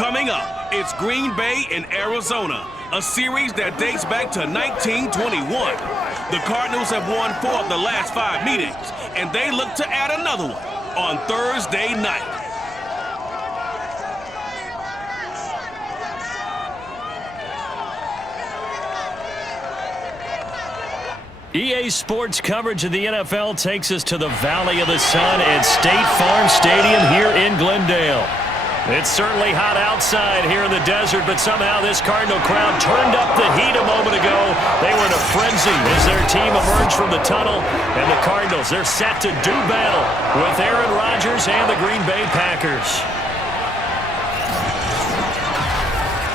Coming up, it's Green Bay and Arizona, a series that dates back to 1921. The Cardinals have won 4 of the last 5 meetings, and they look to add another one on Thursday night. EA Sports coverage of the NFL takes us to the Valley of the Sun at State Farm Stadium here in Glendale. It's certainly hot outside here in the desert, but somehow this Cardinal crowd turned up the heat a moment ago. They were in a frenzy as their team emerged from the tunnel, and the Cardinals, they're set to do battle with Aaron Rodgers and the Green Bay Packers.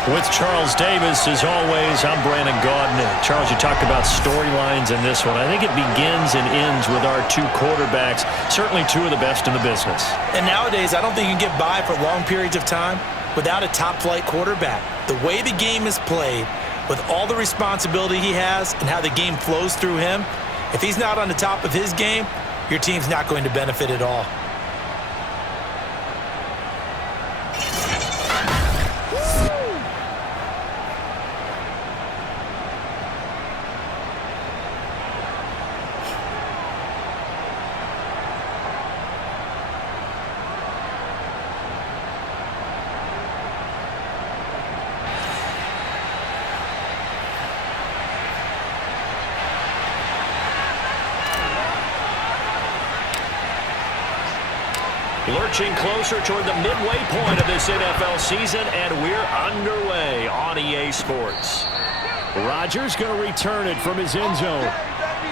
With Charles Davis, as always, I'm Brandon Gaudin. Charles, you talked about storylines in this one. I think it begins and ends with our 2 quarterbacks, certainly 2 of the best in the business. And nowadays, I don't think you can get by for long periods of time without a top-flight quarterback. The way the game is played, with all the responsibility he has and how the game flows through him, if he's not on the top of his game, your team's not going to benefit at all. Lurching closer toward the midway point of this NFL season, and we're underway on EA Sports. Rodgers going to return it from his end zone.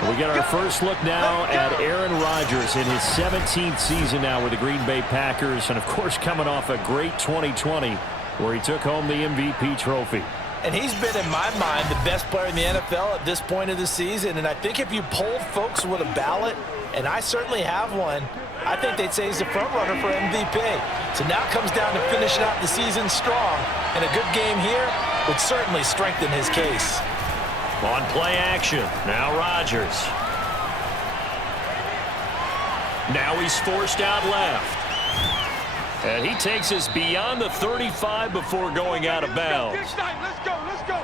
We get our first look now at Aaron Rodgers in his 17th season now with the Green Bay Packers, and of course coming off a great 2020 where he took home the MVP trophy. And he's been, in my mind, the best player in the NFL at this point of the season. And I think if you polled folks with a ballot, and I certainly have one, I think they'd say he's the front runner for MVP. So now it comes down to finishing out the season strong. And a good game here would certainly strengthen his case. On play action, now Rodgers. Now he's forced out left. And he takes us beyond the 35 before going out of bounds. Let's go.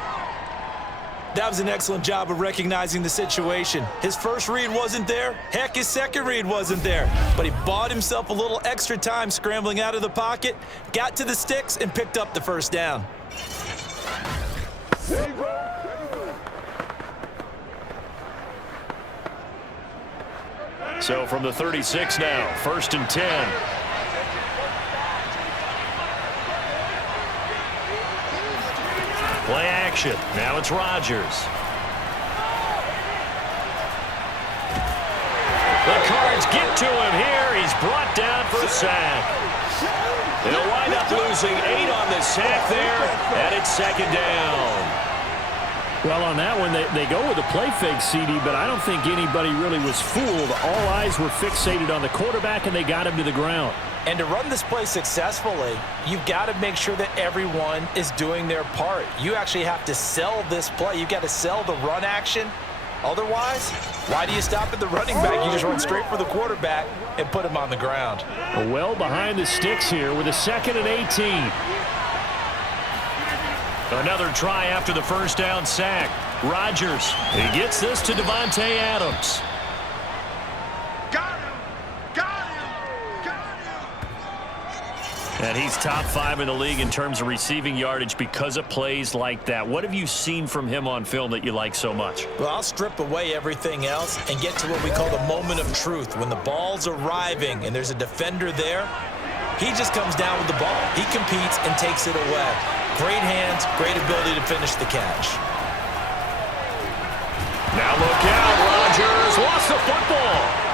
That was an excellent job of recognizing the situation. His first read wasn't there. Heck, his second read wasn't there. But he bought himself a little extra time scrambling out of the pocket, got to the sticks, and picked up the first down. So from the 36 now, 1st and 10. Play action. Now it's Rodgers. The Cards get to him here. He's brought down for a sack. They'll wind up losing 8 on the sack there, and it's 2nd down. Well, on that one, they go with a play fake, CD, but I don't think anybody really was fooled. All eyes were fixated on the quarterback, and they got him to the ground. And to run this play successfully, you've got to make sure that everyone is doing their part. You actually have to sell this play. You've got to sell the run action. Otherwise, why do you stop at the running back? You just run straight for the quarterback and put him on the ground. Well behind the sticks here with a 2nd and 18. Another try after the first down sack. Rodgers, he gets this to Devontae Adams. And he's top 5 in the league in terms of receiving yardage because of plays like that. What have you seen from him on film that you like so much? Well, I'll strip away everything else and get to what we call the moment of truth. When the ball's arriving and there's a defender there, he just comes down with the ball. He competes and takes it away. Great hands, great ability to finish the catch. Now look out, Rodgers lost the football.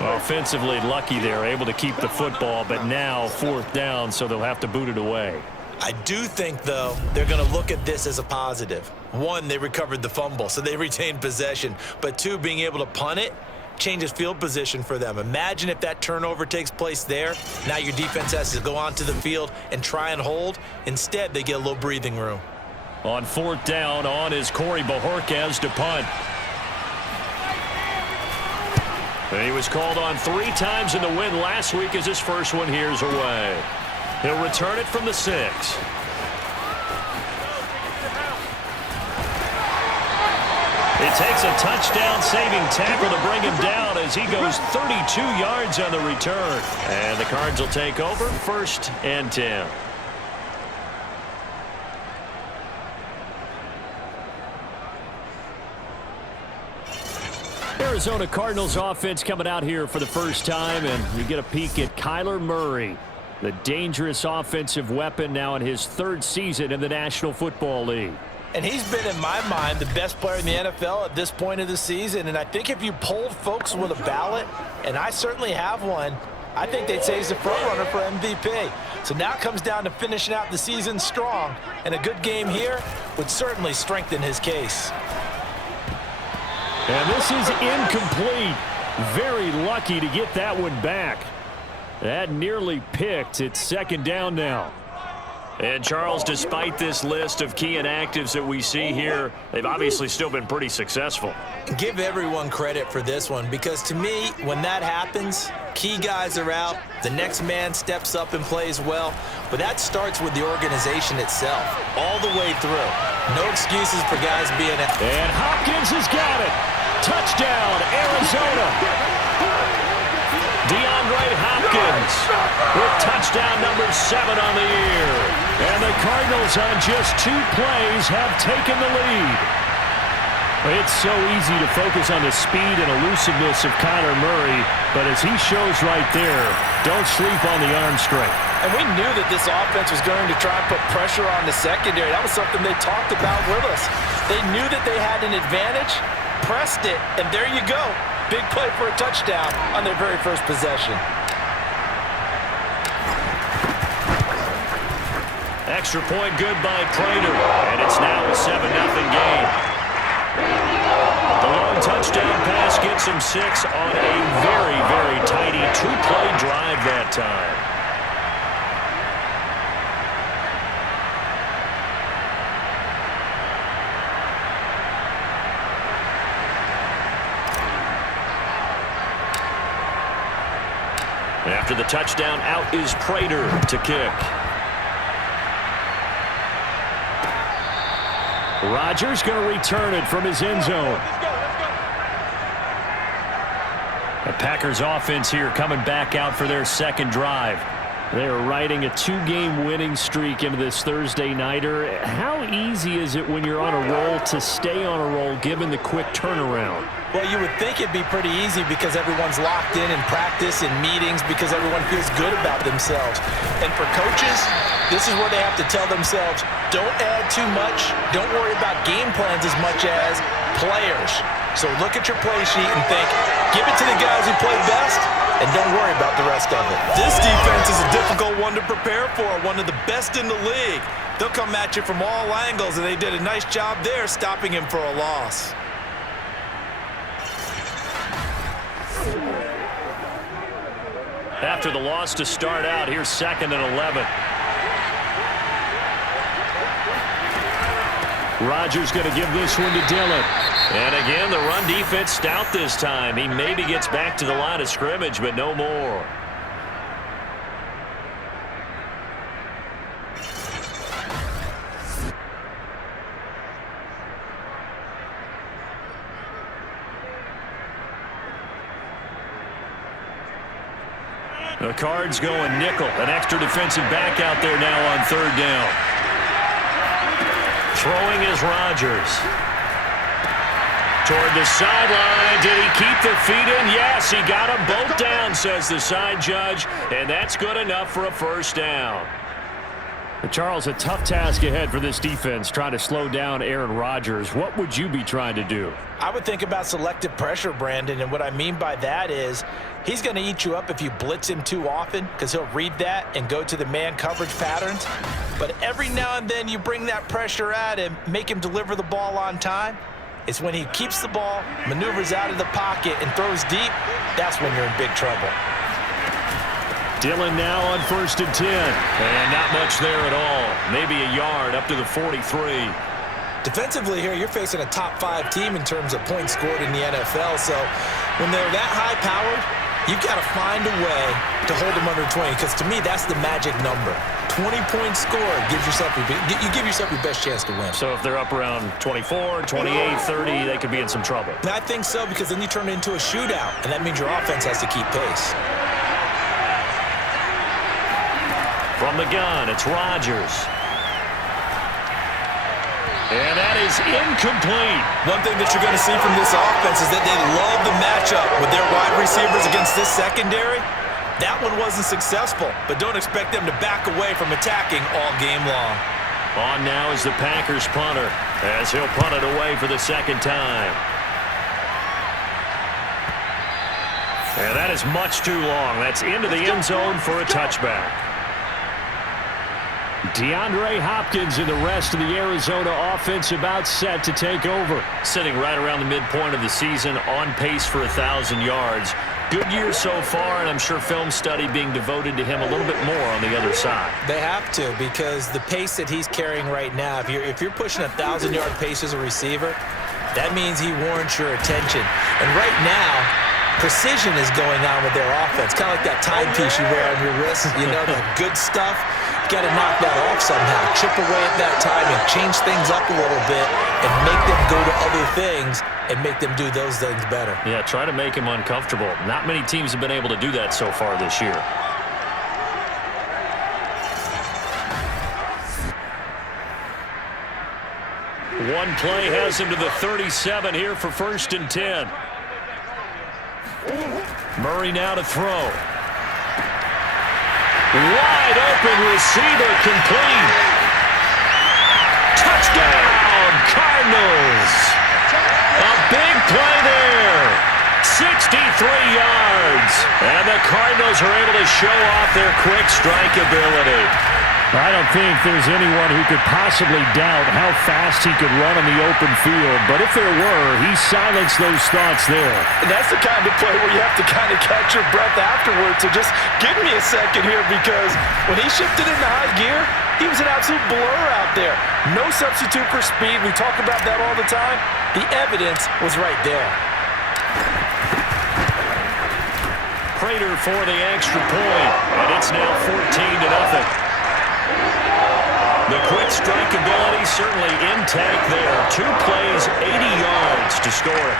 Offensively lucky there, able to keep the football, but now 4th down, so they'll have to boot it away. I do think, though, they're going to look at this as a positive. 1, they recovered the fumble, so they retained possession. But 2, being able to punt it changes field position for them. Imagine if that turnover takes place there. Now your defense has to go onto the field and try and hold. Instead, they get a little breathing room. On 4th down, on is Corey Bojorquez to punt. And he was called on 3 times in the win last week as his first one here's away. He'll return it from the 6. It takes a touchdown-saving tackle to bring him down as he goes 32 yards on the return. And the Cards will take over 1st and 10. Arizona Cardinals offense coming out here for the first time, and you get a peek at Kyler Murray, the dangerous offensive weapon now in his 3rd season in the National Football League. And he's been, in my mind, the best player in the NFL at this point of the season. And I think if you polled folks with a ballot, and I certainly have one, I think they'd say he's the front runner for MVP. So now it comes down to finishing out the season strong, and a good game here would certainly strengthen his case. And this is incomplete. Very lucky to get that one back. That nearly picked. It's 2nd down now. And Charles, despite this list of key inactives that we see here, they've obviously still been pretty successful. Give everyone credit for this one, because to me, when that happens, key guys are out, the next man steps up and plays well, but that starts with the organization itself, all the way through. No excuses for guys being out. And Hopkins has got it. Touchdown, Arizona. DeAndre Hopkins with touchdown number 7 on the year. And the Cardinals on just 2 plays have taken the lead. It's so easy to focus on the speed and elusiveness of Kyler Murray, but as he shows right there, don't sleep on the arm strength. And we knew that this offense was going to try and put pressure on the secondary. That was something they talked about with us. They knew that they had an advantage, pressed it, and there you go. Big play for a touchdown on their very first possession. Extra point good by Prater, and it's now a 7-0 game. The long touchdown pass gets him 6 on a very, very tidy 2-play drive that time. After the touchdown, out is Prater to kick. Rodgers going to return it from his end zone. The Packers offense here coming back out for their 2nd drive. They are riding a 2-game winning streak into this Thursday nighter. How easy is it when you're on a roll to stay on a roll given the quick turnaround? Well, you would think it'd be pretty easy because everyone's locked in practice and meetings because everyone feels good about themselves. And for coaches, this is where they have to tell themselves, don't add too much. Don't worry about game plans as much as players. So look at your play sheet and think, give it to the guys who play best, and don't worry about the rest of it. This defense is a difficult one to prepare for, one of the best in the league. They'll come at you from all angles, and they did a nice job there stopping him for a loss. After the loss to start out, here's 2nd and 11. Rodgers going to give this one to Dillon. And again, the run defense stout this time. He maybe gets back to the line of scrimmage, but no more. The Cards going nickel. An extra defensive back out there now on 3rd down. Throwing is Rodgers. Toward the sideline. Did he keep the feet in? Yes, he got them both down, says the side judge. And that's good enough for a 1st down. Charles, a tough task ahead for this defense, trying to slow down Aaron Rodgers. What would you be trying to do? I would think about selective pressure, Brandon, and what I mean by that is he's going to eat you up if you blitz him too often because he'll read that and go to the man coverage patterns. But every now and then you bring that pressure at him, make him deliver the ball on time. It's when he keeps the ball, maneuvers out of the pocket, and throws deep, that's when you're in big trouble. Dillon now on 1st and 10. And not much there at all. Maybe a yard up to the 43. Defensively here, you're facing a top 5 team in terms of points scored in the NFL, so When they're that high-powered, you've got to find a way to hold them under 20, because to me, that's the magic number. 20-point score gives yourself you give yourself your best chance to win. So if they're up around 24, 28, 30, they could be in some trouble. And I think so, because then you turn it into a shootout, and that means your offense has to keep pace. From the gun, it's Rodgers. And that is incomplete. One thing that you're going to see from this offense is that they love the matchup with their wide receivers against this secondary. That one wasn't successful, but don't expect them to back away from attacking all game long. On now is the Packers punter, as he'll punt it away for the second time. And that is much too long. That's into the end zone for a touchback. DeAndre Hopkins and the rest of the Arizona offense about set to take over. Sitting right around the midpoint of the season, on pace for 1,000 yards. Good year so far, and I'm sure film study being devoted to him a little bit more on the other side. They have to, because the pace that he's carrying right now, if you're pushing 1,000-yard pace as a receiver, that means he warrants your attention. And right now, precision is going on with their offense, kind of like that timepiece you wear on your wrist, you know, the good stuff. Got to knock that off somehow, chip away at that timing, change things up a little bit, and make them go to other things and make them do those things better. Yeah, try to make him uncomfortable. Not many teams have been able to do that so far this year. One play has him to the 37 here for 1st and 10. Murray now to throw. Wide open receiver, complete. Touchdown, Cardinals. A big play there. 63 yards. And the Cardinals are able to show off their quick strike ability. I don't think there's anyone who could possibly doubt how fast he could run on the open field. But if there were, he silenced those thoughts there. And that's the kind of play where you have to kind of catch your breath afterwards. So just give me a second here, because when he shifted into high gear, he was an absolute blur out there. No substitute for speed. We talk about that all the time. The evidence was right there. Prater for the extra point. And it's now 14-0. The quick strike ability certainly intact there. 2 plays, 80 yards to score it.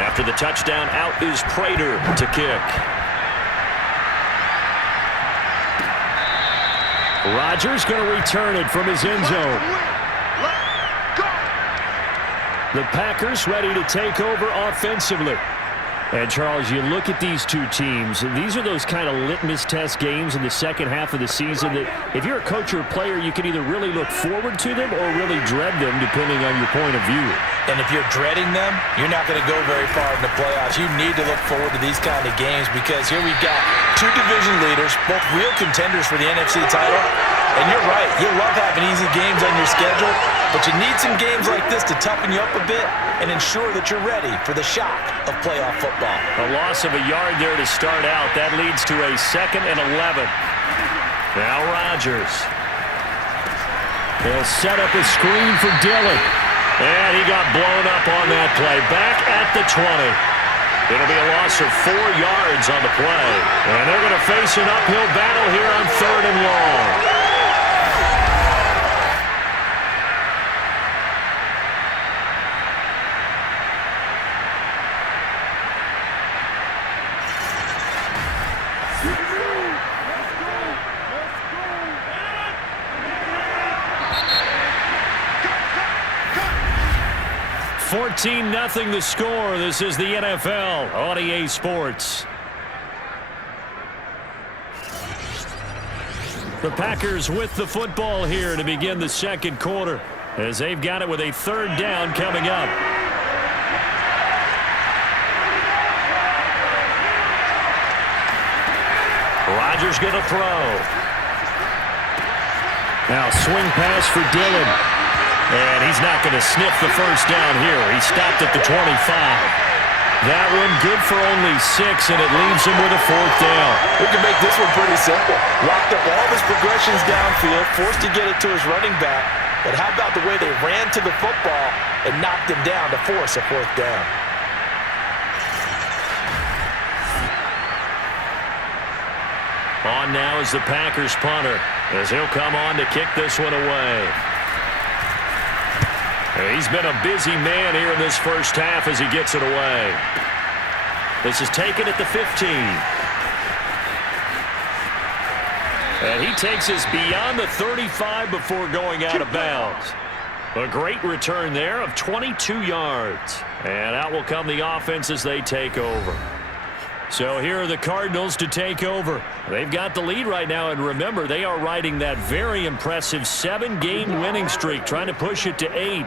After the touchdown, out is Prater to kick. Rodgers going to return it from his end zone. The Packers ready to take over offensively. And, Charles, you look at these two teams, and these are those kind of litmus test games in the second half of the season that if you're a coach or a player, you can either really look forward to them or really dread them, depending on your point of view. And if you're dreading them, you're not going to go very far in the playoffs. You need to look forward to these kind of games, because here we've got 2 division leaders, both real contenders for the NFC title. And you're right, you love having easy games on your schedule, but you need some games like this to toughen you up a bit and ensure that you're ready for the shock of playoff football. A loss of a yard there to start out. That leads to a 2nd and 11. Now Rodgers. They'll set up a screen for Dillon. And he got blown up on that play. Back at the 20. It'll be a loss of 4 yards on the play. And they're going to face an uphill battle here on 3rd and long. Nothing the score. This is the NFL on EA Sports. The Packers with the football here to begin the second quarter, as they've got it with a 3rd down coming up. Rodgers going to throw. Now swing pass for Dillon. And he's not going to sniff the first down here. He stopped at the 25. That one good for only 6, and it leaves him with a 4th down. We can make this one pretty simple. Locked up all of his progressions downfield, forced to get it to his running back. But how about the way they ran to the football and knocked him down to force a 4th down? On now is the Packers punter, as he'll come on to kick this one away. He's been a busy man here in this first half as he gets it away. This is taken at the 15. And he takes us beyond the 35 before going out of bounds. A great return there of 22 yards. And out will come the offense as they take over. So here are the Cardinals to take over. They've got the lead right now, and remember, they are riding that very impressive 7-game winning streak, trying to push it to 8.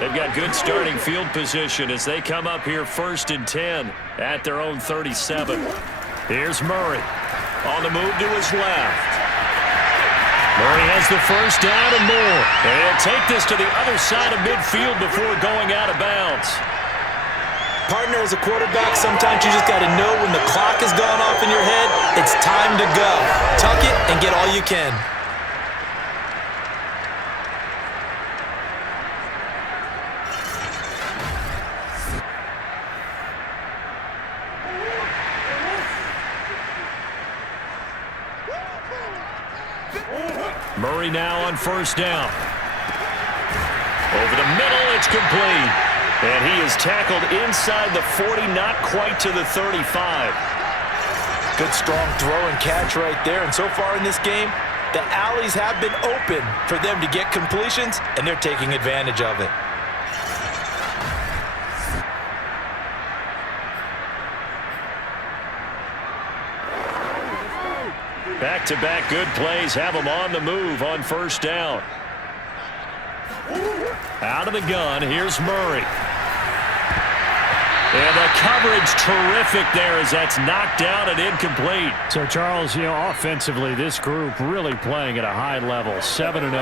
They've got good starting field position as they come up here 1st and 10 at their own 37. Here's Murray on the move to his left. Murray has the 1st down and more. And he'll take this to the other side of midfield before going out of bounds. Partner, as a quarterback, sometimes you just got to know when the clock has gone off in your head, it's time to go. Tuck it and get all you can. Murray now on 1st down. Over the middle, it's complete. And he is tackled inside the 40, not quite to the 35. Good, strong throw and catch right there. And so far in this game, the alleys have been open for them to get completions, and they're taking advantage of it. Back-to-back good plays have him on the move on 1st down. Out of the gun, here's Murray. And the coverage terrific there as that's knocked down and incomplete. So, Charles, offensively, this group really playing at a high level, 7-0.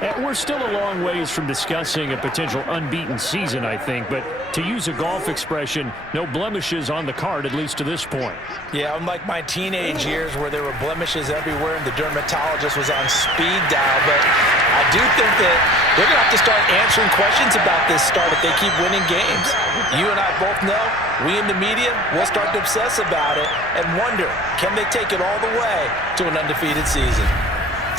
And we're still a long ways from discussing a potential unbeaten season, I think. But to use a golf expression, no blemishes on the card, at least to this point. Yeah, unlike my teenage years where there were blemishes everywhere and the dermatologist was on speed dial. But I do think that they're going to have to start answering questions about this start if they keep winning games. You and I both know, we in the media, we'll start to obsess about it and wonder, can they take it all the way to an undefeated season?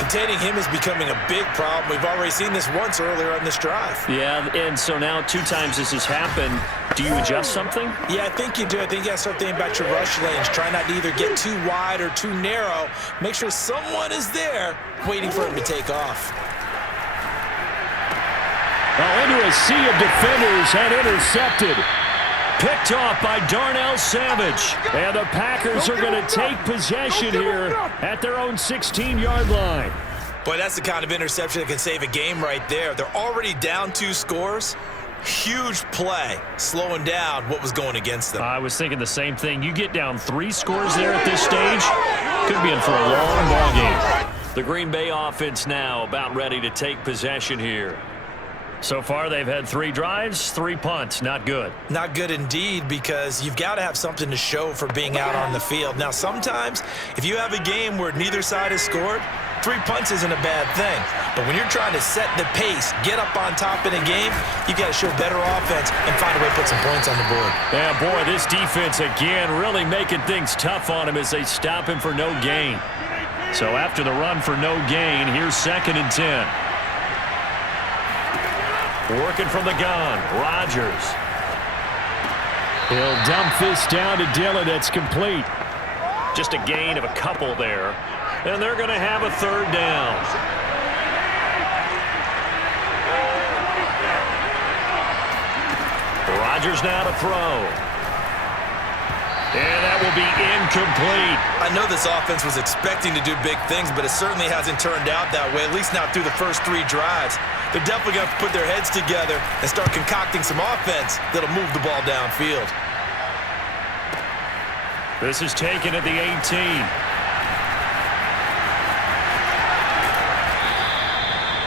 Containing him is becoming a big problem. We've already seen this once earlier on this drive. Yeah, and so now 2 times this has happened. Do you adjust something? Yeah, I think you do. I think you got to start thinking about your rush lanes. Try not to either get too wide or too narrow. Make sure someone is there waiting for him to take off. Into a sea of defenders and intercepted. Picked off by Darnell Savage. And the Packers are going to take possession here at their own 16-yard line. Boy, that's the kind of interception that can save a game right there. They're already down 2 scores. Huge play, slowing down what was going against them. I was thinking the same thing. You get down 3 scores there at this stage, could be in for a long ball game. The Green Bay offense now about ready to take possession here. So far, they've had 3 drives, 3 punts. Not good. Not good indeed, because you've got to have something to show for being out on the field. Now, sometimes, if you have a game where neither side has scored, 3 punts isn't a bad thing. But when you're trying to set the pace, get up on top in a game, you got to show better offense and find a way to put some points on the board. Yeah, boy, this defense, again, really making things tough on him as they stop him for no gain. So after the run for no gain, here's 2nd and 10. Working from the gun, Rodgers. He'll dump this down to Dillon. It's complete. Just a gain of a couple there. And they're going to have a 3rd down. Rodgers now to throw. And that will be incomplete. I know this offense was expecting to do big things, but it certainly hasn't turned out that way, at least not through the first 3 drives. They're definitely going to have to put their heads together and start concocting some offense that'll move the ball downfield. This is taken at the 18.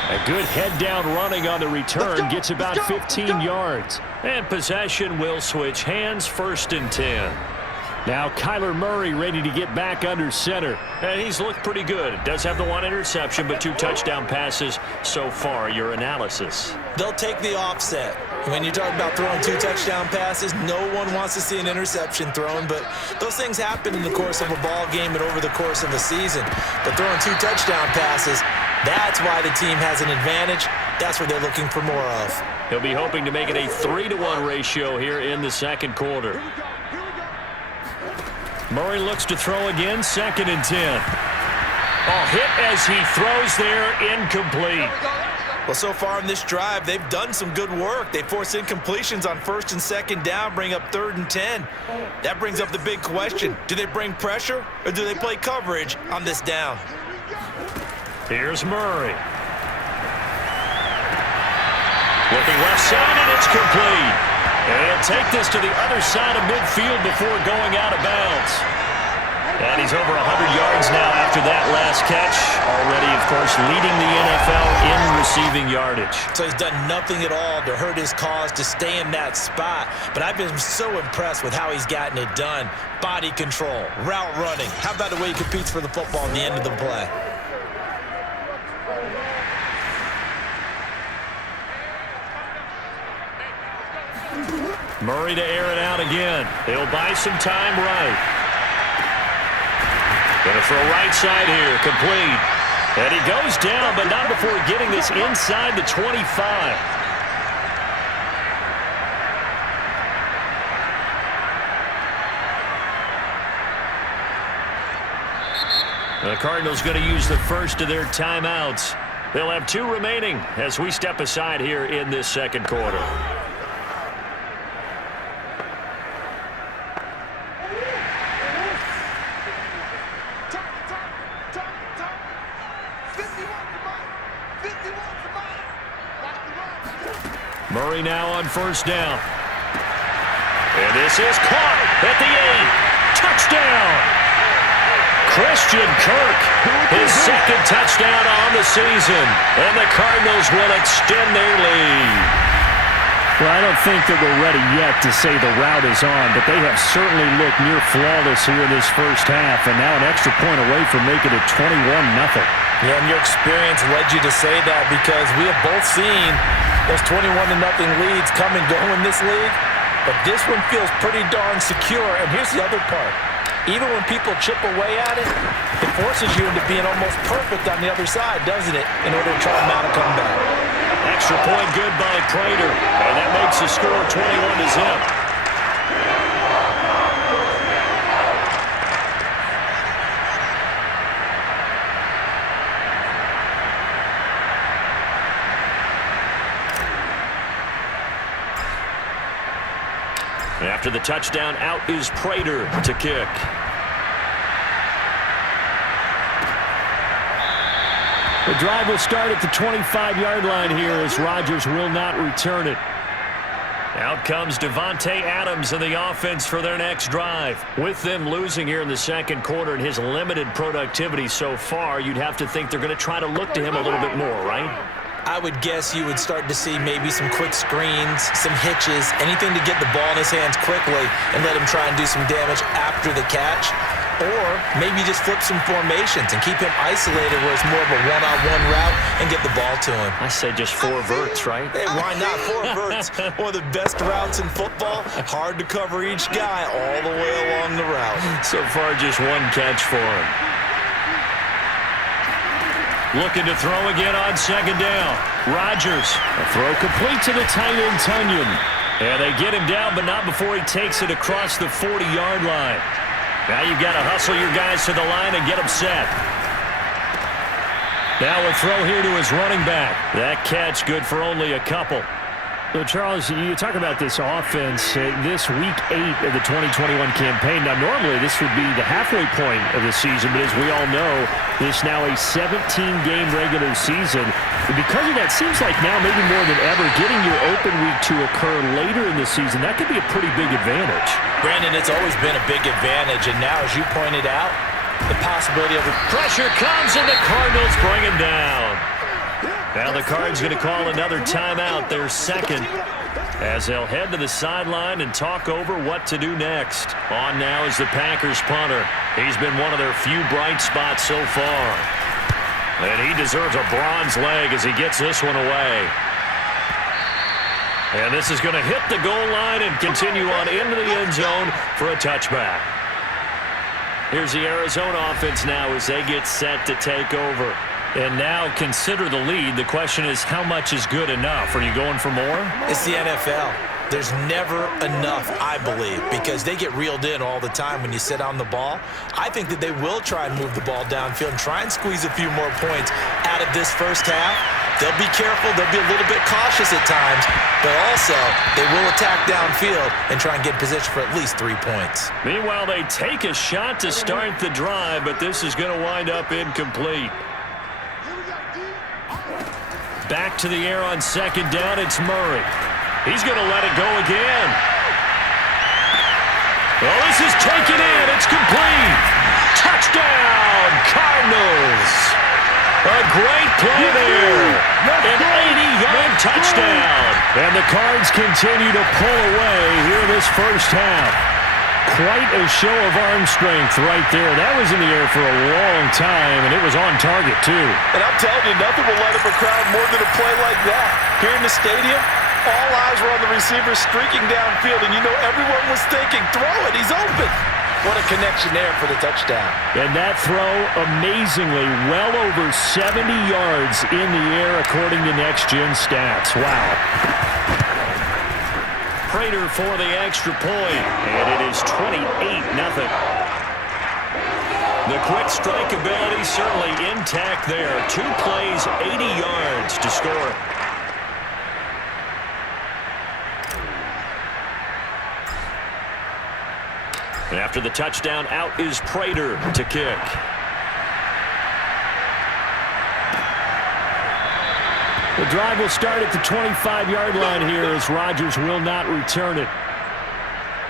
A good head-down running on the return gets about 15 yards. And possession will switch hands, 1st and 10. Now Kyler Murray ready to get back under center. And he's looked pretty good. Does have the 1 interception, but 2 touchdown passes so far. Your analysis? They'll take the offset. When you talk about throwing 2 touchdown passes, no one wants to see an interception thrown, but those things happen in the course of a ball game and over the course of a season. But throwing 2 touchdown passes, that's why the team has an advantage. That's what they're looking for more of. He'll be hoping to make it a 3-to-1 ratio here in the 2nd quarter. Murray looks to throw again, 2nd and 10. Oh, hit as he throws there, incomplete. Well, so far in this drive, they've done some good work. They force incompletions on 1st and 2nd down, bring up 3rd and 10. That brings up the big question. Do they bring pressure or do they play coverage on this down? Here's Murray. Looking left side, and it's complete. And he'll take this to the other side of midfield before going out of bounds. And he's over 100 yards now after that last catch. Already, of course, leading the NFL in receiving yardage. So he's done nothing at all to hurt his cause, to stay in that spot. But I've been so impressed with how he's gotten it done. Body control, route running. How about the way he competes for the football at the end of the play? Murray to air it out again. He'll buy some time right. Going to throw right side here, complete. And he goes down, but not before getting this inside the 25. The Cardinals going to use the first of their timeouts. They'll have 2 remaining as we step aside here in this 2nd quarter. Murray now on 1st down. And this is caught at the 8. Touchdown! Christian Kirk, his 2nd touchdown on the season. And the Cardinals will extend their lead. Well, I don't think that we're ready yet to say the route is on, but they have certainly looked near flawless here in this 1st half, and now an extra point away from making it 21-0. Yeah, and your experience led you to say that because we have both seen those 21-0 leads come and go in this league. But this one feels pretty darn secure. And here's the other part. Even when people chip away at it, it forces you into being almost perfect on the other side, doesn't it, in order to try and mount a comeback. Extra point good by Prater. And that makes the score 21-0. After the touchdown, out is Prater to kick. The drive will start at the 25-yard line here as Rodgers will not return it. Out comes Devontae Adams in the offense for their next drive. With them losing here in the 2nd quarter and his limited productivity so far, you'd have to think they're going to try to look to him a little bit more, right? I would guess you would start to see maybe some quick screens, some hitches, anything to get the ball in his hands quickly and let him try and do some damage after the catch. Or maybe just flip some formations and keep him isolated where it's more of a one-on-one route and get the ball to him. I say just 4 verts, right? Hey, why not 4 verts? One of the best routes in football. Hard to cover each guy all the way along the route. So far, just 1 catch for him. Looking to throw again on 2nd down. Rodgers. A throw complete to the tight end, Tunyon. And they get him down, but not before he takes it across the 40-yard line. Now you've got to hustle your guys to the line and get them set. Now a throw here to his running back. That catch good for only a couple. So, Charles, you talk about this offense, this Week 8 of the 2021 campaign. Now, normally this would be the halfway point of the season, but as we all know, this now a 17-game regular season. And because of that, seems like now maybe more than ever, getting your open week to occur later in the season, that could be a pretty big advantage. Brandon, it's always been a big advantage, and now, as you pointed out, the possibility of pressure comes, and the Cardinals bring him down. Now the Cards going to call another timeout, their second, as they'll head to the sideline and talk over what to do next. On now is the Packers punter. He's been one of their few bright spots so far. And he deserves a bronze leg as he gets this one away. And this is going to hit the goal line and continue on into the end zone for a touchback. Here's the Arizona offense now as they get set to take over. And now consider the lead. The question is, how much is good enough? Are you going for more? It's the NFL. There's never enough, I believe, because they get reeled in all the time when you sit on the ball. I think that they will try and move the ball downfield and try and squeeze a few more points out of this first half. They'll be careful. They'll be a little bit cautious at times, but also they will attack downfield and try and get position for at least 3 points. Meanwhile, they take a shot to start the drive, but this is going to wind up incomplete. Back to the air on second down, it's Murray. He's going to let it go again. Well, this is taken in. It's complete. Touchdown, Cardinals. A great play there. An 80-yard touchdown. And the Cards continue to pull away here this first half. Quite a show of arm strength right there. That was in the air for a long time, and it was on target, too. And I'm telling you, nothing will light up a crowd more than a play like that. Here in the stadium, all eyes were on the receiver streaking downfield, and you know everyone was thinking, throw it, he's open. What a connection there for the touchdown. And that throw, amazingly, well over 70 yards in the air, according to Next Gen Stats. Wow. Prater for the extra point, and it is 28-0. The quick strike ability certainly intact there. 2 plays, 80 yards to score. And after the touchdown, out is Prater to kick. The drive will start at the 25-yard line here as Rodgers will not return it.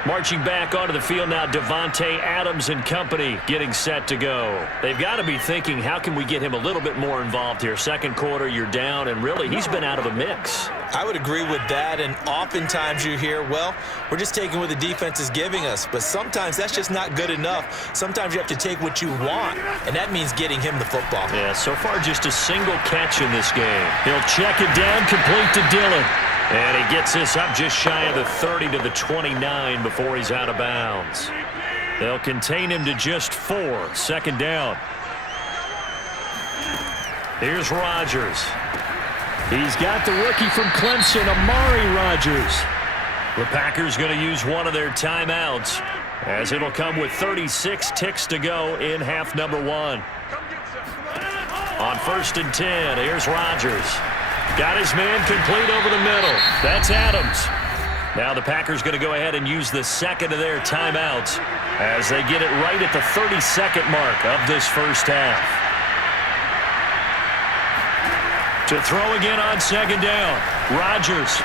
Marching back onto the field now, Davante Adams and company getting set to go. They've got to be thinking, how can we get him a little bit more involved here? Second quarter, you're down, and really, he's been out of the mix. I would agree with that, and oftentimes you hear, well, we're just taking what the defense is giving us, but sometimes that's just not good enough. Sometimes you have to take what you want, and that means getting him the football. Yeah, so far just a single catch in this game. He'll check it down, complete to Dillon. And he gets this up just shy of the 30 to the 29 before he's out of bounds. They'll contain him to just 4. Second down. Here's Rodgers. He's got the rookie from Clemson, Amari Rodgers. The Packers going to use one of their timeouts, as it'll come with 36 ticks to go in half number 1. On 1st and 10, here's Rodgers. Got his man complete over the middle. That's Adams. Now the Packers going to go ahead and use the second of their timeouts as they get it right at the 30-second mark of this first half. To throw again on second down. Rodgers.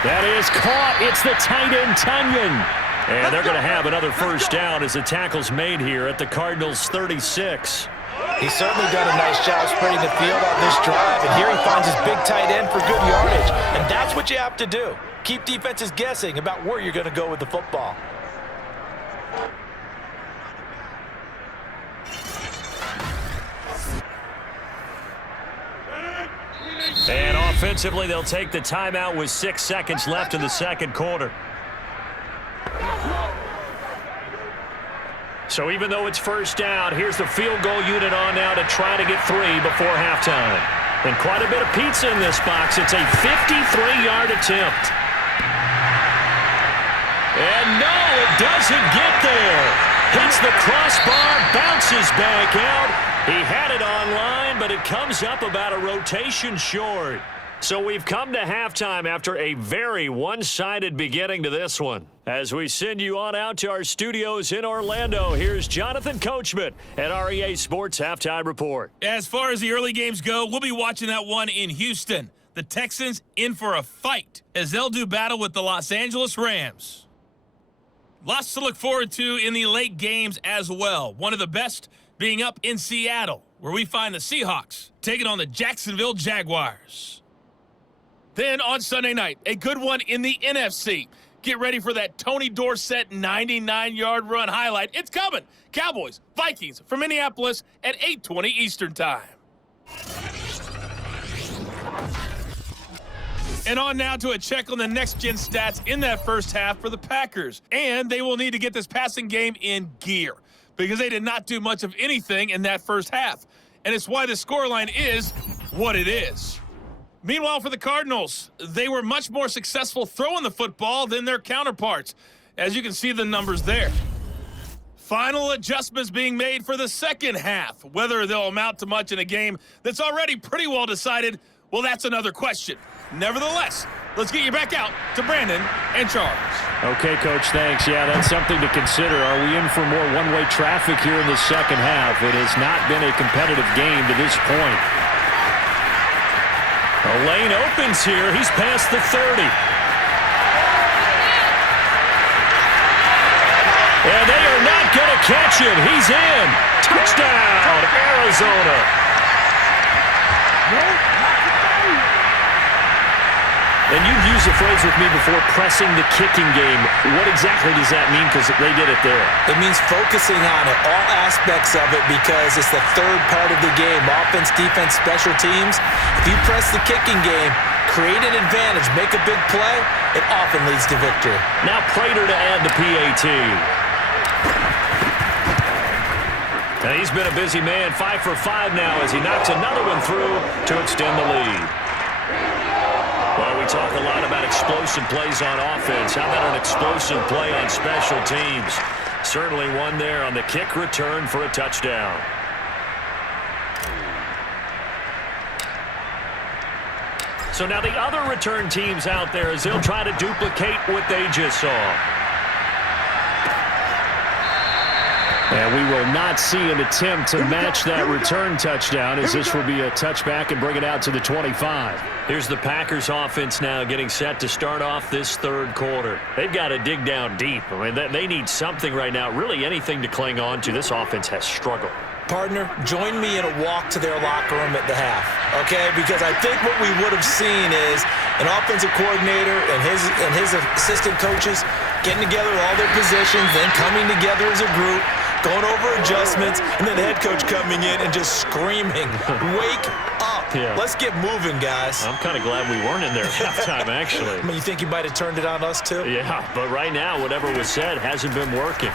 That is caught. It's the tight end, Tunyon. And they're going to have another first down as the tackle's made here at the Cardinals' 36. He's certainly done a nice job spreading the field on this drive, and here he finds his big tight end for good yardage. And that's what you have to do. Keep defenses guessing about where you're going to go with the football. And offensively, they'll take the timeout with 6 seconds left in the second quarter. So even though it's first down, here's the field goal unit on now to try to get 3 before halftime. And quite a bit of pizza in this box. It's a 53-yard attempt. And no, it doesn't get there. Hits the crossbar, bounces back out. He had it online, but it comes up about a rotation short. So we've come to halftime after a very one-sided beginning to this one. As we send you on out to our studios in Orlando, here's Jonathan Coachman at REA Sports Halftime Report. As far as the early games go, we'll be watching that one in Houston. The Texans in for a fight as they'll do battle with the Los Angeles Rams. Lots to look forward to in the late games as well. One of the best being up in Seattle, where we find the Seahawks taking on the Jacksonville Jaguars. Then on Sunday night, a good one in the NFC. Get ready for that Tony Dorsett 99-yard run highlight. It's coming. Cowboys, Vikings from Minneapolis at 8:20 Eastern Time. And on now to a check on the next-gen stats in that first half for the Packers. And they will need to get this passing game in gear because they did not do much of anything in that first half. And it's why the scoreline is what it is. Meanwhile, for the Cardinals, they were much more successful throwing the football than their counterparts, as you can see the numbers there. Final adjustments being made for the second half. Whether they'll amount to much in a game that's already pretty well decided, well, that's another question. Nevertheless, let's get you back out to Brandon and Charles. Okay, Coach, thanks. Yeah, that's something to consider. Are we in for more one-way traffic here in the second half? It has not been a competitive game to this point. A lane opens here. He's past the 30. And they are not going to catch him. He's in. Touchdown, Arizona. And you've used the phrase with me before, pressing the kicking game. What exactly does that mean? Because they did it there. It means focusing on it, all aspects of it, because it's the third part of the game. Offense, defense, special teams. If you press the kicking game, create an advantage, make a big play, it often leads to victory. Now Prater to add the PAT. Now he's been a busy man, 5 for 5 now as he knocks another one through to extend the lead. Well, we talk a lot about explosive plays on offense. How about an explosive play on special teams? Certainly one there on the kick return for a touchdown. So now the other return teams out there as they'll try to duplicate what they just saw. And we will not see an attempt to match that return touchdown as this will be a touchback and bring it out to the 25. Here's the Packers offense now getting set to start off this third quarter. They've got to dig down deep. I mean, they need something right now, really anything to cling on to. This offense has struggled. Partner, join me in a walk to their locker room at the half, okay? Because I think what we would have seen is an offensive coordinator and his assistant coaches getting together all their positions, then coming together as a group, going over adjustments, and then the head coach coming in and just screaming, wake up. Yeah. Let's get moving, guys. I'm kind of glad we weren't in there at halftime, actually. I mean, you think you might have turned it on us, too? Yeah, but right now, whatever was said hasn't been working.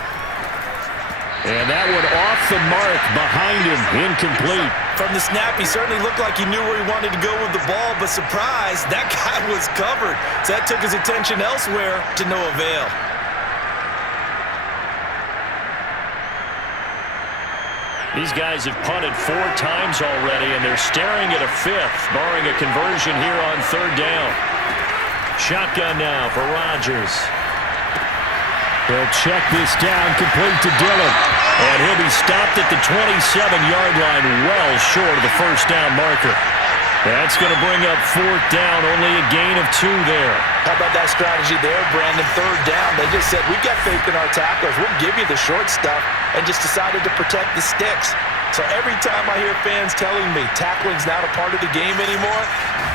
And that one off the mark behind him, incomplete. From the snap, he certainly looked like he knew where he wanted to go with the ball, but surprise, that guy was covered. So that took his attention elsewhere to no avail. These guys have punted 4 times already, and they're staring at a 5th, barring a conversion here on 3rd down. Shotgun now for Rodgers. He'll check this down, complete to Dillon. And he'll be stopped at the 27-yard line, well short of the first down marker. That's going to bring up 4th down, only a gain of 2 there. How about that strategy there, Brandon? 3rd down, they just said, we've got faith in our tacklers. We'll give you the short stuff, and just decided to protect the sticks. So every time I hear fans telling me tackling's not a part of the game anymore,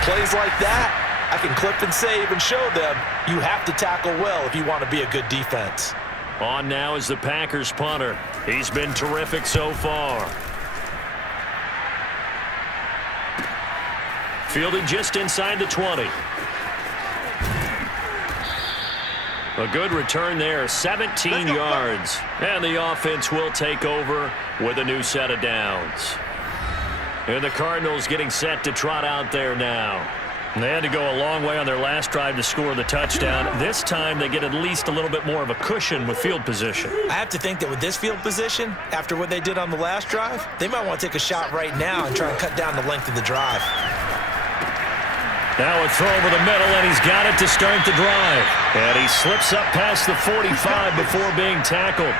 plays like that, I can clip and save and show them you have to tackle well if you want to be a good defense. On now is the Packers punter. He's been terrific so far. Fielded just inside the 20. A good return there, 17 yards. And the offense will take over with a new set of downs. And the Cardinals getting set to trot out there now. They had to go a long way on their last drive to score the touchdown. This time they get at least a little bit more of a cushion with field position. I have to think that with this field position, after what they did on the last drive, they might want to take a shot right now and try and cut down the length of the drive. Now a throw over the middle, and he's got it to start the drive. And he slips up past the 45 before being tackled.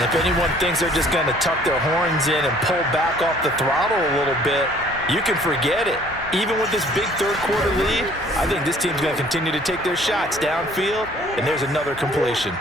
And if anyone thinks they're just going to tuck their horns in and pull back off the throttle a little bit, you can forget it. Even with this big third-quarter lead, I think this team's going to continue to take their shots downfield, and there's another completion.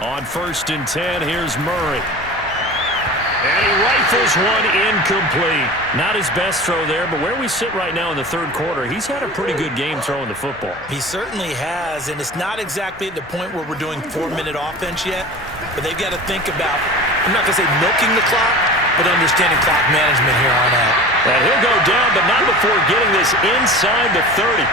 On 1st and 10, here's Murray. And he rifles one incomplete. Not his best throw there, but where we sit right now in the third quarter, he's had a pretty good game throwing the football. He certainly has, and it's not exactly at the point where we're doing 4-minute offense yet, but they've got to think about, I'm not going to say milking the clock, but understanding clock management here on out. And he'll go down, but not before getting this inside the 30.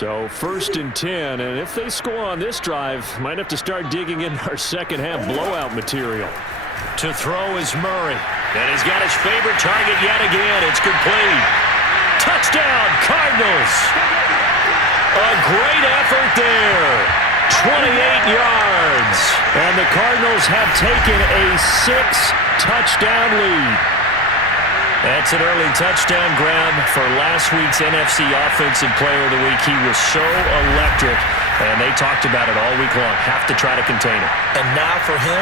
So 1st and 10, and if they score on this drive, might have to start digging in our second half blowout material. To throw is Murray, and he's got his favorite target yet again. It's complete. Touchdown, Cardinals. A great effort there. 28 yards. And the Cardinals have taken a 6-touchdown lead. That's an early touchdown grab for last week's NFC Offensive Player of the Week. He was so electric, and they talked about it all week long. Have to try to contain it. And now for him,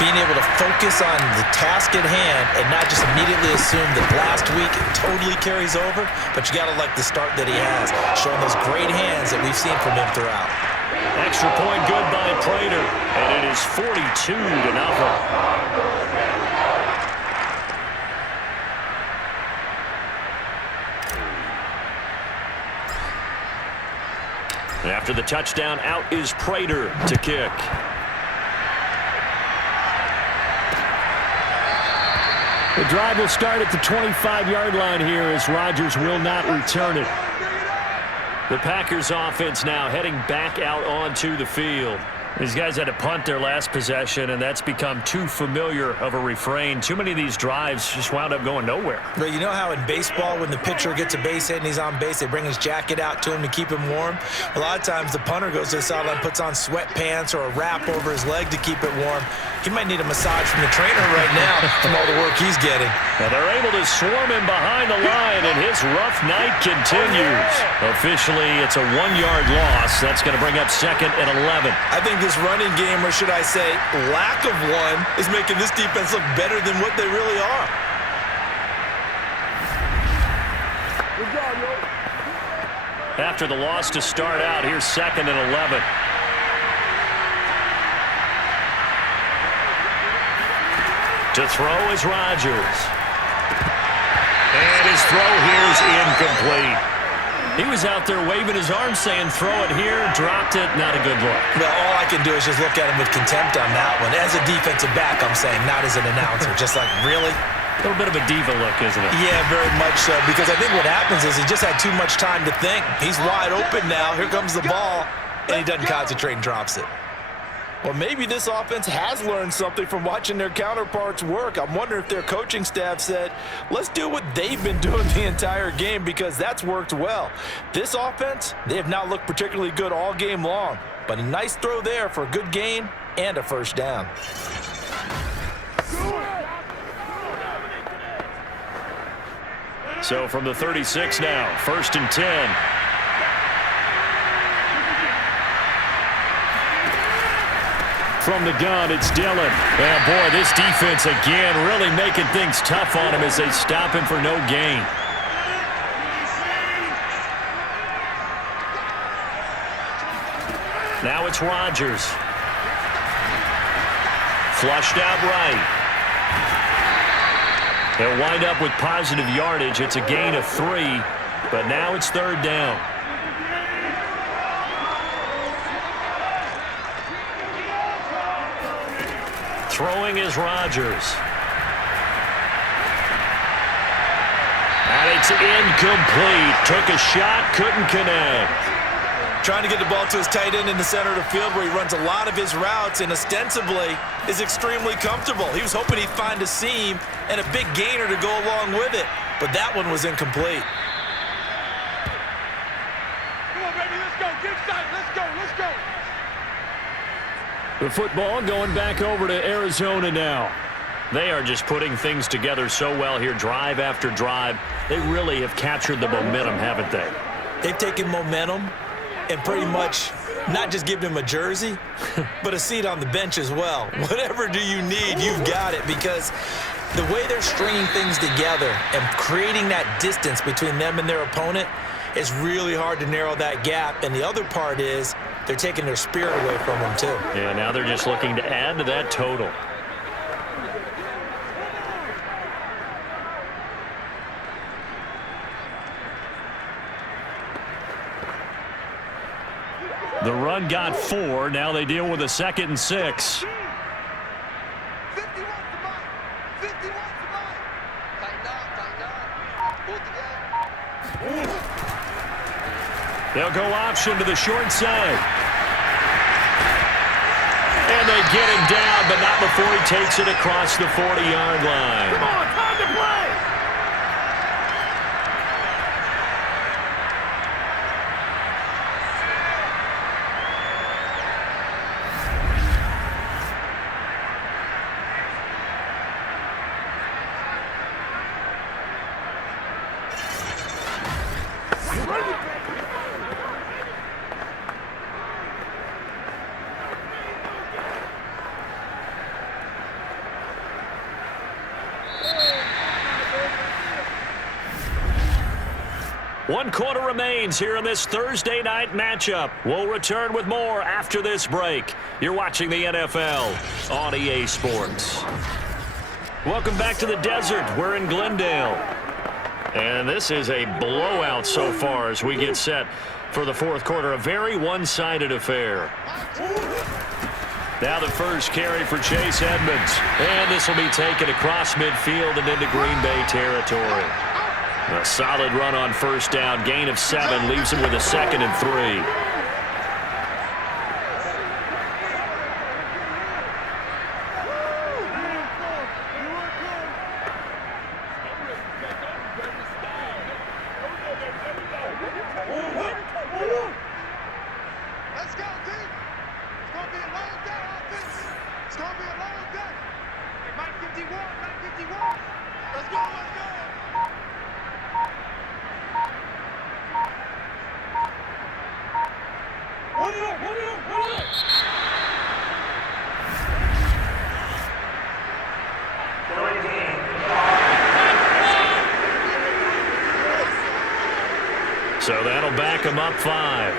being able to focus on the task at hand and not just immediately assume that last week it totally carries over, but you got to like the start that he has, showing those great hands that we've seen from him throughout. Extra point good by Prater, and it is 42-0. After the touchdown, out is Prater to kick. The drive will start at the 25-yard line here as Rodgers will not return it. The Packers offense now heading back out onto the field. These guys had to punt their last possession, and that's become too familiar of a refrain. Too many of these drives just wound up going nowhere. But you know how in baseball, when the pitcher gets a base hit and he's on base, they bring his jacket out to him to keep him warm? A lot of times the punter goes to the sideline, puts on sweatpants or a wrap over his leg to keep it warm. He might need a massage from the trainer right now from all the work he's getting. And they're able to swarm him behind the line, and his rough night continues. Officially, it's a 1-yard loss. That's going to bring up 2nd and 11. I think this running game, or should I say lack of one, is making this defense look better than what they really are. After the loss to start out, here's 2nd and 11. To throw is Rodgers. And his throw here is incomplete. He was out there waving his arms saying, throw it here, dropped it, not a good look. Well, all I can do is just look at him with contempt on that one. As a defensive back, I'm saying, not as an announcer. Just like, really? A little bit of a diva look, isn't it? Yeah, very much so, because I think what happens is he just had too much time to think. He's wide open now. Here comes the ball, and he doesn't concentrate and drops it. Well, maybe this offense has learned something from watching their counterparts work. I'm wondering if their coaching staff said, let's do what they've been doing the entire game, because that's worked well. This offense, they have not looked particularly good all game long, but a nice throw there for a good gain and a first down. So from the 36 now, 1st and 10. From the gun, it's Dillon. And boy, this defense again really making things tough on him as they stop him for no gain. Now it's Rodgers. Flushed out right. He'll wind up with positive yardage. It's a gain of 3, but now it's 3rd down. Throwing is Rodgers. And it's incomplete. Took a shot, couldn't connect. Trying to get the ball to his tight end in the center of the field where he runs a lot of his routes and ostensibly is extremely comfortable. He was hoping he'd find a seam and a big gainer to go along with it, but that one was incomplete. Come on, baby, let's go. Get excited. Let's go. Let's go. The football going back over to Arizona now. They are just putting things together so well here, drive after drive. They really have captured the momentum, haven't they? They've taken momentum and pretty much not just given him a jersey, but a seat on the bench as well. Whatever do you need, you've got it, because the way they're stringing things together and creating that distance between them and their opponent, it's really hard to narrow that gap. And the other part is they're taking their spirit away from them, too. Yeah, now they're just looking to add to that total. The run got 4. Now they deal with a 2nd and 6. They'll go option to the short side. And they get him down, but not before he takes it across the 40-yard line. Come on, time to play! One quarter remains here in this Thursday night matchup. We'll return with more after this break. You're watching the NFL on EA Sports. Welcome back to the desert. We're in Glendale. And this is a blowout so far as we get set for the fourth quarter. A very one-sided affair. Now the first carry for Chase Edmonds. And this will be taken across midfield and into Green Bay territory. A solid run on first down. Gain of 7 leaves him with a 2nd and 3. Let's go, team. It's going to be a long day, offense. It's going to be a long day. Hey, Mike 51, Mike 51. Let's go, let's go. Hold it up, hold it up, hold it up. So that'll back him up 5.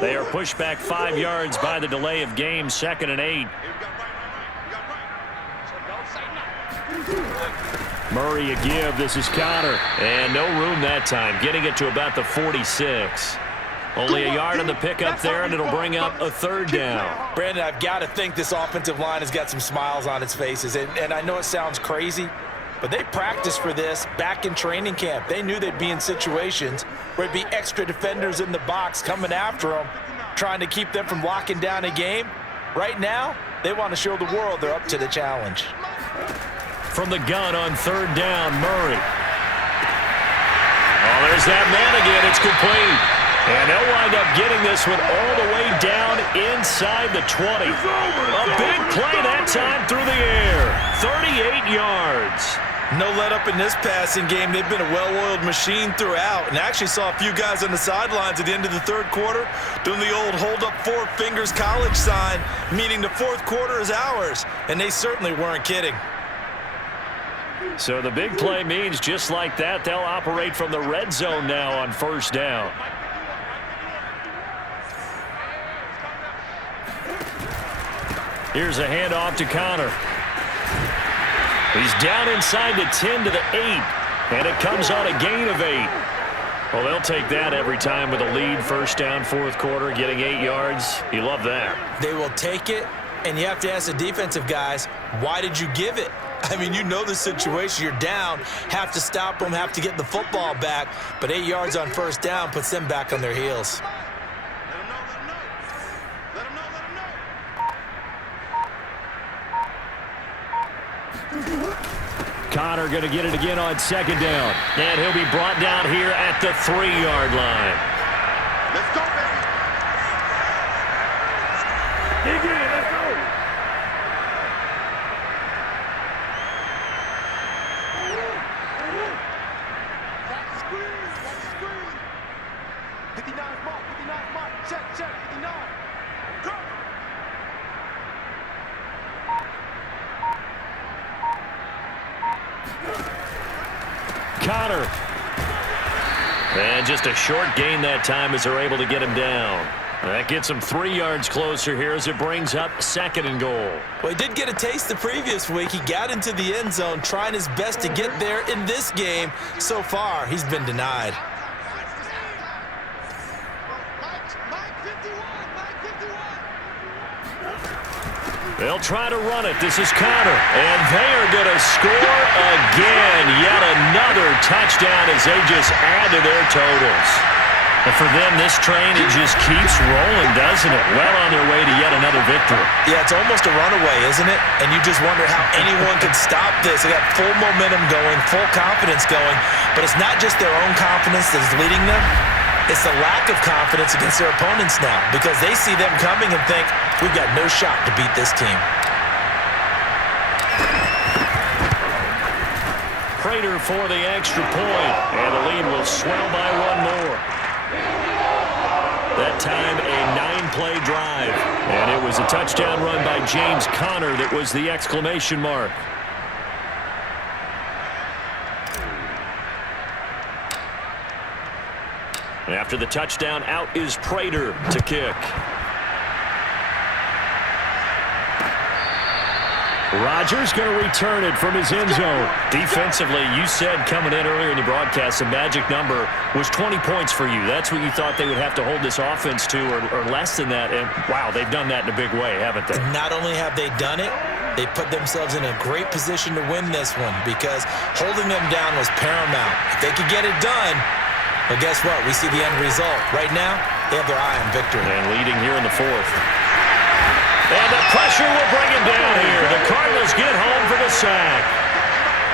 They are pushed back 5 yards by the delay of game. 2nd and 8. Murray a give. This is Connor. And no room that time. Getting it to about the 46. Only a yard on the pickup there, and it'll bring up a 3rd down. Brandon, I've got to think this offensive line has got some smiles on its faces. And I know it sounds crazy, but they practiced for this back in training camp. They knew they'd be in situations where it'd be extra defenders in the box coming after them, trying to keep them from locking down a game. Right now, they want to show the world they're up to the challenge. From the gun on 3rd down, Murray. Oh, there's that man again. It's complete. And they'll wind up getting this one all the way down inside the 20. A big play that time through the air. 38 yards. No let up in this passing game. They've been a well-oiled machine throughout. And I actually saw a few guys on the sidelines at the end of the 3rd quarter doing the old hold up 4 fingers college sign, meaning the 4th quarter is ours. And they certainly weren't kidding. So the big play means just like that, they'll operate from the red zone now on 1st down. Here's a handoff to Connor. He's down inside the 10 to the 8. And it comes on a gain of 8. Well, they'll take that every time with a lead. 1st down, 4th quarter, getting 8 yards. You love that. They will take it, and you have to ask the defensive guys, why did you give it? I mean, you know the situation. You're down, have to stop them, have to get the football back. But 8 yards on 1st down puts them back on their heels. Connor Connor going to get it again on second down. And he'll be brought down here at the 3-yard line. Let's go, baby. Dig in, let's go. Watch the screen. Watch the screen. 59 mark. 59 mark. Check, check. 59. Go. Connor. And just a short gain that time as they're able to get him down. That gets him 3 yards closer here as it brings up 2nd and goal. Well, he did get a taste the previous week. He got into the end zone trying his best to get there in this game. So far, he's been denied. Mike 51. Mike 51. They'll try to run it. This is Connor. And they are going to score again. Yet another touchdown as they just add to their totals. And for them, this train, it just keeps rolling, doesn't it? Well on their way to yet another victory. Yeah, it's almost a runaway, isn't it? And you just wonder how anyone could stop this. They got full momentum going, full confidence going. But it's not just their own confidence that is leading them. It's the lack of confidence against their opponents now because they see them coming and think, we've got no shot to beat this team. Prater for the extra point, and the lead will swell by 1 more. That time, a 9-play drive, and it was a touchdown run by James Conner that was the exclamation mark. After the touchdown, out is Prater to kick. Rodgers going to return it from his end zone. Defensively, you said coming in earlier in the broadcast, the magic number was 20 points for you. That's what you thought they would have to hold this offense to, or less than that. And, wow, they've done that in a big way, haven't they? Not only have they done it, they put themselves in a great position to win this one because holding them down was paramount. If they could get it done, well, guess what? We see the end result. Right now, they have their eye on victory. And leading here in the 4th. And the pressure will bring him down here. The Cardinals get home for the sack.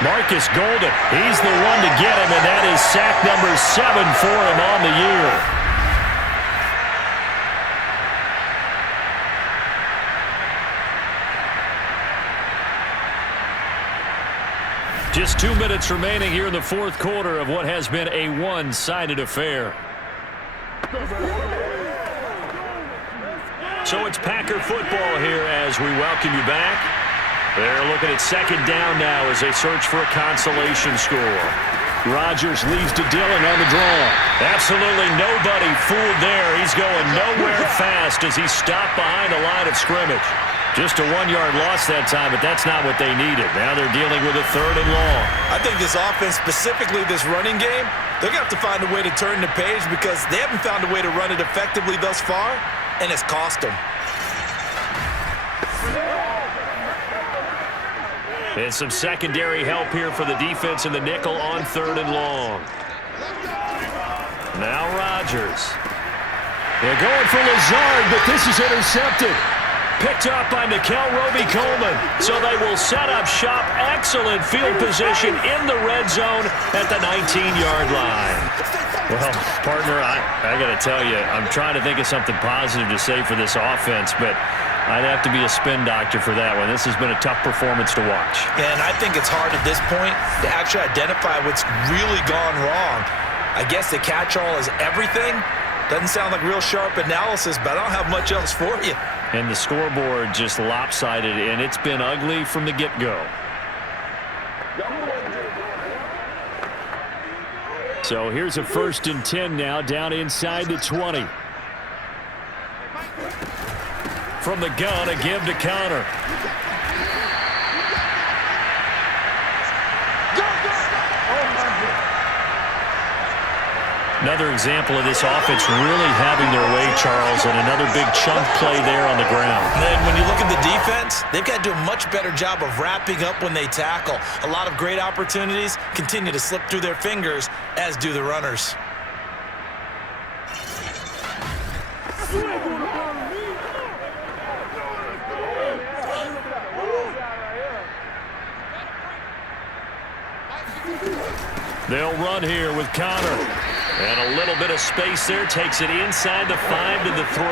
Marcus Golden, he's the one to get him, and that is sack number 7 for him on the year. Just 2 minutes remaining here in the 4th quarter of what has been a one-sided affair. So it's Packer football here as we welcome you back. They're looking at 2nd down now as they search for a consolation score. Rodgers leads to Dillon on the draw. Absolutely nobody fooled there. He's going nowhere fast as he's stopped behind the line of scrimmage. Just a 1-yard loss that time, but that's not what they needed. Now they're dealing with a 3rd and long. I think this offense, specifically this running game, they're going to have to find a way to turn the page because they haven't found a way to run it effectively thus far, and it's cost them. And some secondary help here for the defense in the nickel on 3rd and long. Now Rodgers. They're going for Lazard, but this is intercepted. Picked up by Nickel Roby-Coleman. So they will set up shop. Excellent field position in the red zone at the 19-yard line. Well, partner, I got to tell you, I'm trying to think of something positive to say for this offense, but I'd have to be a spin doctor for that one. This has been a tough performance to watch. And I think it's hard at this point to actually identify what's really gone wrong. I guess the catch-all is everything. Doesn't sound like real sharp analysis, but I don't have much else for you. And the scoreboard just lopsided, and it's been ugly from the get-go. So here's a 1st and 10 now, down inside the 20. From the gun, a give to Connor. Another example of this offense really having their way, Charles, and another big chunk play there on the ground. And when you look at the defense, they've got to do a much better job of wrapping up when they tackle. A lot of great opportunities continue to slip through their fingers, as do the runners. They'll run here with Connor. And a little bit of space there takes it inside the 5 to the 3.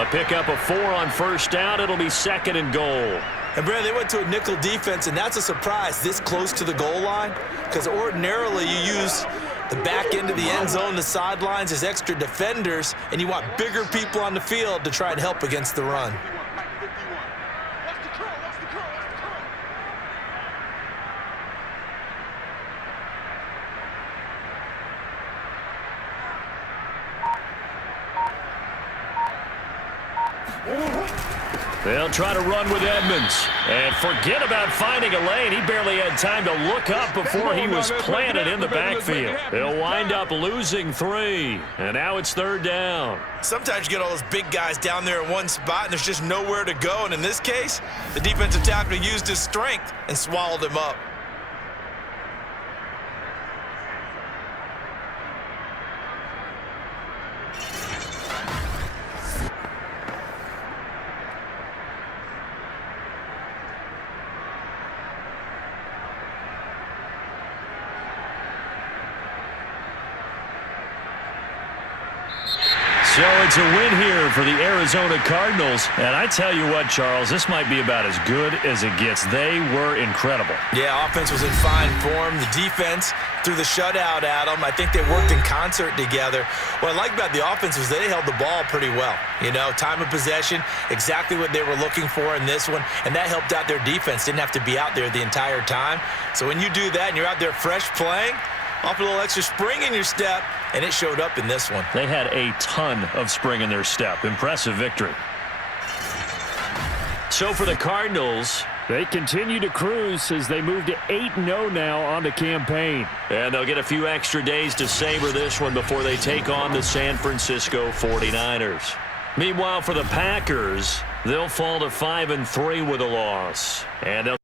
A pickup of 4 on first down. It'll be 2nd and goal. And, Brad, they went to a nickel defense, and that's a surprise this close to the goal line, because ordinarily you use the back end of the end zone, the sidelines as extra defenders, and you want bigger people on the field to try and help against the run. They'll try to run with Edmonds. And forget about finding a lane. He barely had time to look up before he was planted in the backfield. They'll wind up losing 3. And now it's 3rd down. Sometimes you get all those big guys down there in one spot, and there's just nowhere to go. And in this case, the defensive tackle used his strength and swallowed him up. So it's a win here for the Arizona Cardinals. And I tell you what, Charles, this might be about as good as it gets. They were incredible. Yeah, offense was in fine form. The defense threw the shutout at them. I think they worked in concert together. What I like about the offense was they held the ball pretty well. You know, time of possession, exactly what they were looking for in this one. And that helped out their defense. Didn't have to be out there the entire time. So when you do that and you're out there fresh playing, off a little extra spring in your step, and it showed up in this one. They had a ton of spring in their step. Impressive victory. So for the Cardinals, they continue to cruise as they move to 8-0 now on the campaign. And they'll get a few extra days to savor this one before they take on the San Francisco 49ers. Meanwhile, for the Packers, they'll fall to 5-3 with a loss. And they'll